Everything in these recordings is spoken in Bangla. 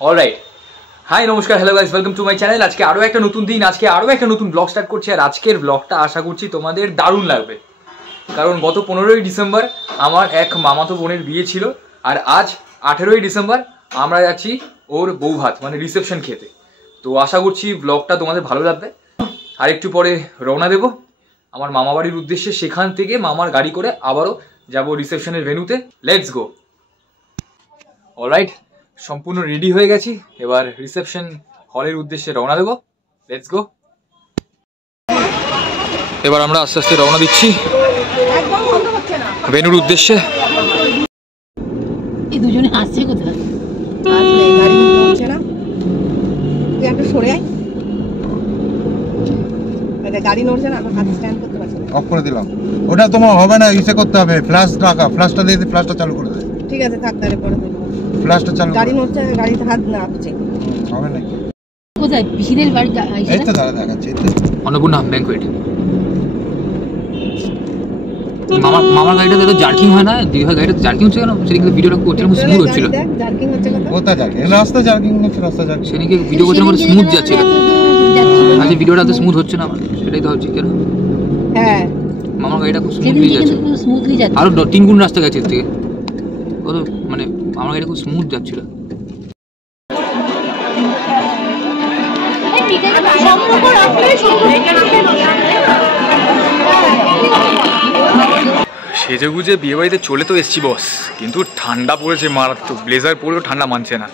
অলরাইট, হাই নমস্কার, hello guys, welcome to my channel. আজকে আরও একটা নতুন দিন, আজকে আরও একটা নতুন ব্লগ স্টার্ট করছি। আর আজকের ব্লগটা আশা করছি তোমাদের দারুণ লাগবে, কারণ গত 15ই ডিসেম্বর আমার এক মামাতো বোনের বিয়ে ছিল, আর আজ 18ই ডিসেম্বর আমরা যাচ্ছি ওর বৌভাত মানে রিসেপশন খেতে। তো আশা করছি ব্লগটা তোমাদের ভালো লাগবে। আর একটু পরে রওনা দেবো আমার মামা বাড়ির উদ্দেশ্যে, সেখান থেকে মামার গাড়ি করে আবারও যাব রিসেপশনের ভেন্যুতে। Let's go. অলরাইট, সম্পূর্ণ রেডি হয়ে গেছি, এবার রিসেপশন হলের উদ্দেশ্যে রওনা দেবো। Let's go. এবার আমরা আস্তে আস্তে রওনা দিচ্ছি ভেন্যুর উদ্দেশ্যে। এই দুজনে আসছে কোথায়? আসলে গাড়ি উঠছে না, তুই একটু সরে আয়। গাড়ি নড়ছে না, হাত স্ট্যান্ড করতে পারছি না। অফ করে দিলাম। ওটা তোমার হবে না, ইসে করতে হবে, ফ্ল্যাশ রাখা, ফ্ল্যাশটা দিয়ে ফ্ল্যাশটা চালু করে দে। ঠিক আছে, থাক তাহলে পরে করব। ফ্ল্যাশটা চালু। গাড়ি নড়ছে, গাড়িতে হাত না আপছে। হবে নাকি? কোথায়? পিসিদের বাড়ি। এই তো দাঁড়া দেখাচ্ছি, এই তো অন্নপূর্ণা ব্যাংকুয়েট। মামার গাড়িটা তো জার্কিং হয় না, দীঘার গাড়িটা জার্কিং হচ্ছে কেন? সেদিকে ভিডিওটা করতে খুব স্মুথ হচ্ছিল। জার্কিং হচ্ছে কোথায় জার্কিং? রাস্তা জার্কিং হচ্ছে, রাস্তা জার্কিং। সেদিকে ভিডিও করতে খুব স্মুথ যাচ্ছিল। আজকে ভিডিওটা তো স্মুথ হচ্ছে না আমার, সেটাই তো হচ্ছে কেন? হ্যাঁ, মামার গাড়িটা খুব স্মুথলি যাচ্ছে, আরো 3 গুণ রাস্তা গেছে এর থেকে। ও তো মানে আমার গাড়িটা খুব স্মুথ যাচ্ছিল। সেজে গুজে বিয়ে বাড়িতে চলে তো এসছি বস, কিন্তু ঠান্ডা পড়েছে মারাত্মক। ব্লেজার পরেও ঠান্ডা মানছে না।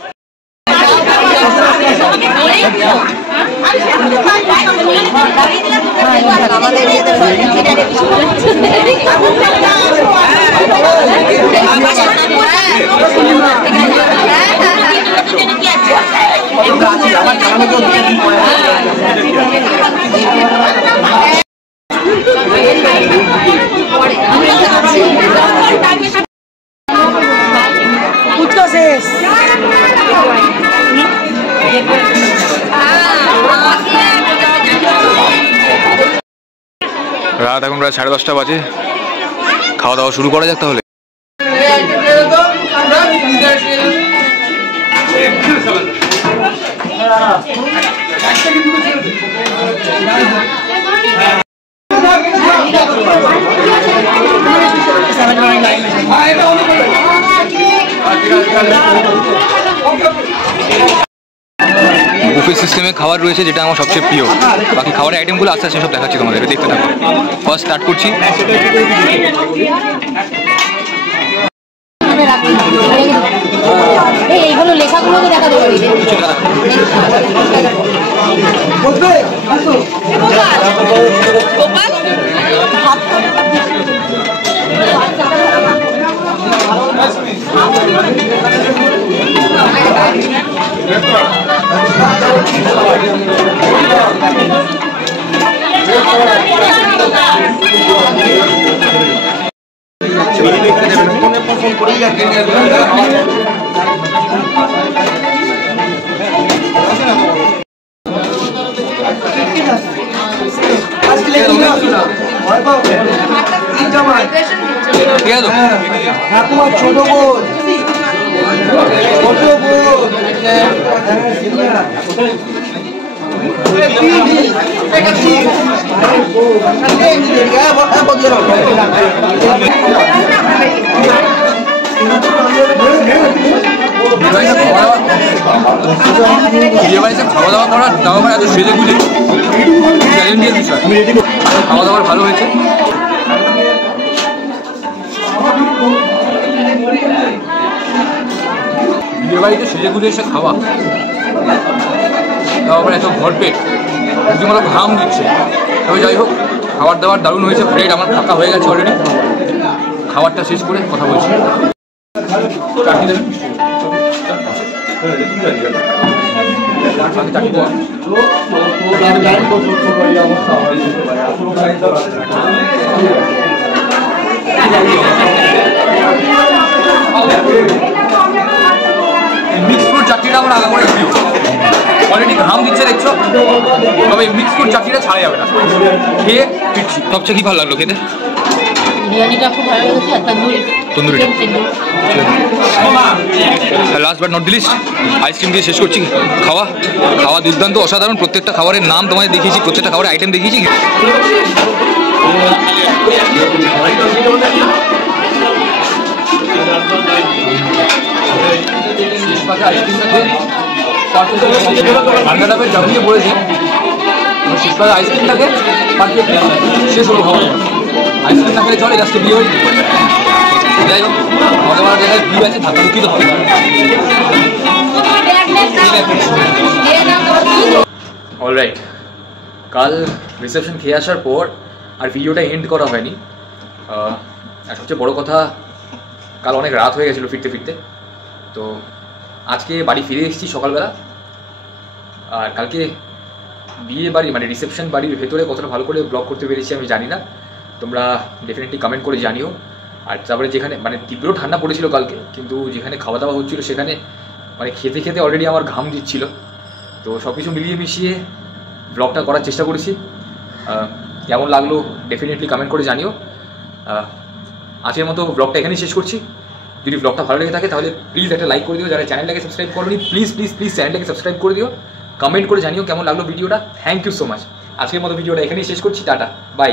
রাত এখন প্রায় 10:30 বাজে, খাওয়া দাওয়া শুরু করা যাক তাহলে। বুফে সিস্টেমে খাবার রয়েছে, যেটা আমার সবচেয়ে প্রিয়। বাকি খাবারের আইটেমগুলো আস্তে আস্তে সব দেখাচ্ছি তোমাদের, দেখতে থাকো। ফার্স্ট স্টার্ট করছি। এইগুলো লেখাগুলোকে দেখা দেবে। ছোট বোন খাওয়া দাওয়া করার দাওয়া এত সেজে গুজে চ্যালেঞ্জের বিষয়। খাওয়া দাওয়ার ভালো হয়েছে। বিয়ে বাড়িতে সেজে গুজে এসে খাওয়া, তাও আবার এত ভরপেট, রীতিমতো ঘাম দিচ্ছে। তবে যাই হোক, খাবার দাবার দারুণ হয়েছে। প্লেট আমার ফাঁকা হয়ে গেছে অলরেডি। খাবারটা শেষ করে কথা বলছি। চাটনি দেবেন? চাটনি দেবেন? মিক্স ফ্রুট চাটনিটা আমার আলাদা প্রিয়। অলরেডি ঘাম দিচ্ছে দেখছো, তবে মিক্স ফ্রুট চাটনিটা ছাড়া যাবে না। খেয়ে ফিরছি। সবচেয়ে কি ভালো লাগলো খেতে? বিরিয়ানিটা খুব ভালো লেগেছে আর তন্দুরিটা। Tandoori last but not the least ice cream দিয়ে শেষ করছি। খাওয়া খাওয়া দুর্দান্ত অসাধারণ। প্রত্যেকটা খাবারের নাম তোমাদের দেখিয়েছি, প্রত্যেকটা খাবারের আইটেম দেখিয়েছি। ঠান্ডাটা জামিয়ে পড়েছে, শেষপাশে আইসক্রিমটাকে পারফেক্ট শেষ হলো খাওয়া। আইসক্রিম না খেলে চলে, লাস্টে বিয়ে হয়ে যাই হোক। আমাদের আমার জায়গায় বিয়ে আছে, ধাক্কা দুঃখিত হবে। অলরাইট, কাল রিসেপশন খেয়ে আসার পর আর ভিডিওটা এন্ড করা হয়নি। আর সবচেয়ে বড় কথা, কাল অনেক রাত হয়ে গেছিলো ফিরতে ফিরতে। তো আজকে বাড়ি ফিরে এসেছি সকালবেলা। আর কালকে বিয়ে বাড়ি মানে রিসেপশন বাড়ির ভেতরে কতটা ভালো করে ব্লগ করতে পেরেছি আমি জানি না, তোমরা ডেফিনেটলি কমেন্ট করে জানিও। আর তারপরে যেখানে মানে তীব্র ঠান্ডা পড়েছিল কালকে, কিন্তু যেখানে খাওয়া দাওয়া হচ্ছিলো সেখানে মানে খেতে খেতে অলরেডি আমার ঘাম দিচ্ছিল। তো সব কিছু মিলিয়ে মিশিয়ে ব্লগটা করার চেষ্টা করেছি। কেমন লাগলো ডেফিনেটলি কমেন্ট করে জানিও। আজকের মতো ব্লগটা এখানেই শেষ করছি। যদি ব্লগটা ভালো লেগে থাকে তাহলে প্লিজ একটা লাইক করে দিও। যারা চ্যানেলটাকে সাবস্ক্রাইব করোনি প্লিজ প্লিজ প্লিজ চ্যানেলটাকে সাবস্ক্রাইব করে দিও। কমেন্ট করে জানিও কেমন লাগলো ভিডিওটা। Thank you so much. আজকের মতো ভিডিওটা এখানেই শেষ করছি। টাটা, বাই।